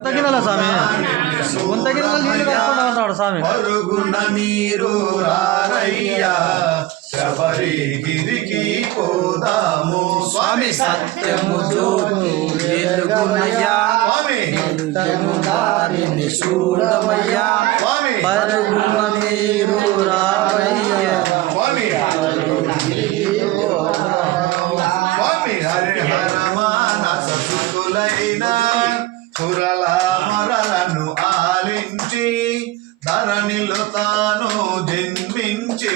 తగినలా స్వామి తగిన నీళ్ళు కట్టుకుంటా ఉంటాడు స్వామి. పరుగున మీరు రారయ్యా శబరిగిరికి పోదాము స్వామి సత్యము జ్యోతి వెలుగునయ్యా నిత్యము దారిని చూడమయ్యా పరుగున మీరు రారయ్యా స్వామి హరిహర మానస సుతులైన సురల మరలను ఆలించి ధరణిలో తాను జన్మించి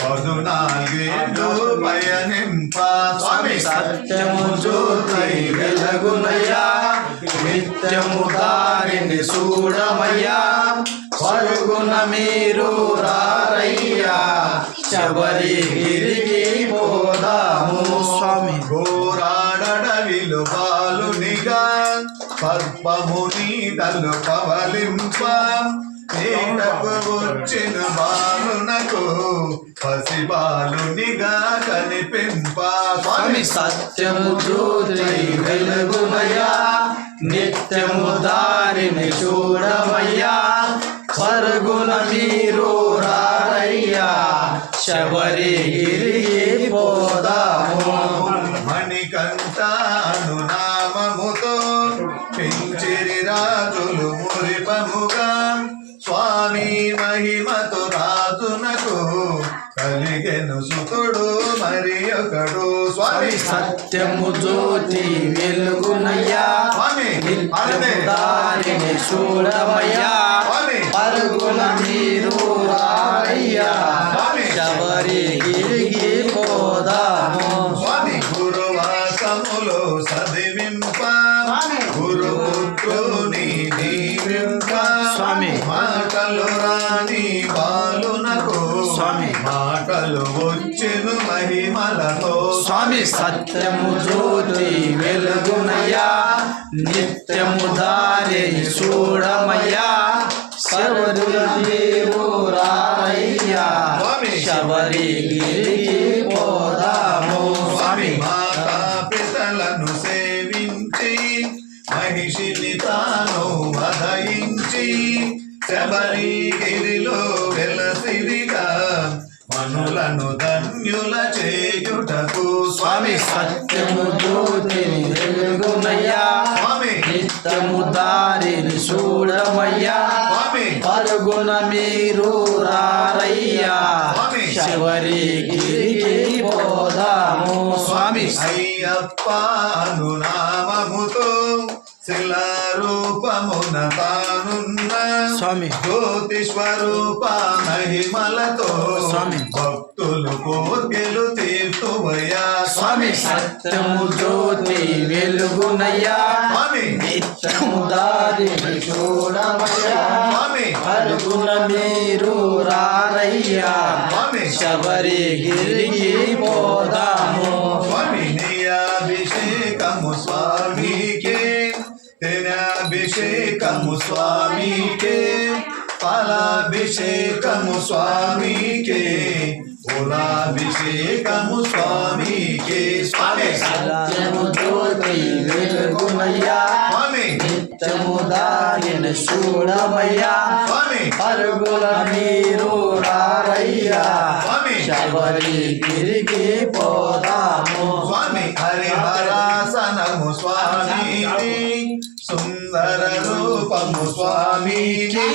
14 పయనింప స్వామి సత్యము జ్యోతి వెలుగునయ్యా నిత్యము దారిని చూడమయ్యా పరుగున మీరు రారయ్యా శబరిగిరికి పోదాము స్వామి. ఘోరాడవిలు బాలునిగా సర్పము నీడలు పవలింప నీడకు వచ్చిన బాలునకు పసి బాలునిగా కనిపింప స్వామి సత్యము జ్యోతి వెలుగునయ్యా నిత్యము దారిని చూడమయ్యా పరుగున మీరు రారయ్యా శబరిగిరికి పోదాము. మణికంఠాను నామముతో పెంచిరి రాజులు మురిపముగా స్వామి మహిమతో రాజునకు కలిగెను సుతుడు మరి ఒకడు స్వామి సత్యము జ్యోతి వెలుగునయ్యా నిత్యము దారిని చూడమయ్యా పరుగున మీరు రారయ్యా శబరిగిరికి పోదాము. స్వామి గురువాసములో సదివింప గురుపుత్రుని దీవింప స్వామి మాటలు రాని బాలునకు స్వామి మాటలు వచ్చెను మహిమలతో స్వామి సత్యము జ్యోతి వెలుగునయ్యా నిత్యము దారిని చూడమయ్యా శబరిగిరికి మీరు రారయ్యా శబరిగిరికి పోదాము. స్వామి మాతా పితలను సేవించి మహిషిని తాను వదయించి శబరిగిరిలో వెలసిరిగా మనులను ధన్యుల చేయుటకు స్వామి సత్యము జ్యోతి వెలుగునయ్యా నిత్యము దారిని చూడమయ్యా పరుగున మీరు రారయ్యా శబరిగిరికి పోదాము. స్వామి అయ్యప్పను నామముతో శిలారూపమున తానున్న స్వామి జ్యోతి స్వరూప మహిమలతో స్వామి భక్తులు కోర్కెలు తీర్చువయ్యా స్వామి సత్యము జ్యోతి వెలుగునయ్యా నిత్యము దారిని చూడమయ్యా పరుగున మీరు రారయ్యా శబరిగిరికి పోదాము. స్వామి నియాభిషేకము స్వామికే తెనాభిషేకము స్వామికే పాలాభిషేకము స్వామికే పూలాభిషేకము స్వామికే స్వామి సత్యము జ్యోతి వెలుగునయ్యా నిత్యము దారిని చూడమయ్యా పరుగుల మీరు రారయ్యా శబరిగిరికి పోదాము. స్వామి హరిహరాసనము స్వామికి సుందర రూపము స్వామికి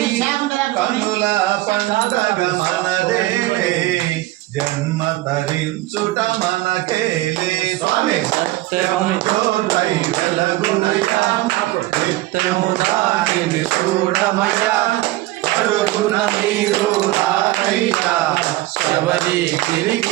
కనుల పండగ మనదేలే జన్మ ధరించుట మనకేలే స్వామి సత్యము జ్యోతై వెలుగునయ్యా నిత్యము దారిని చూడమయ్యా పరుగున మీరు రారయ్యా శబరిగిరికి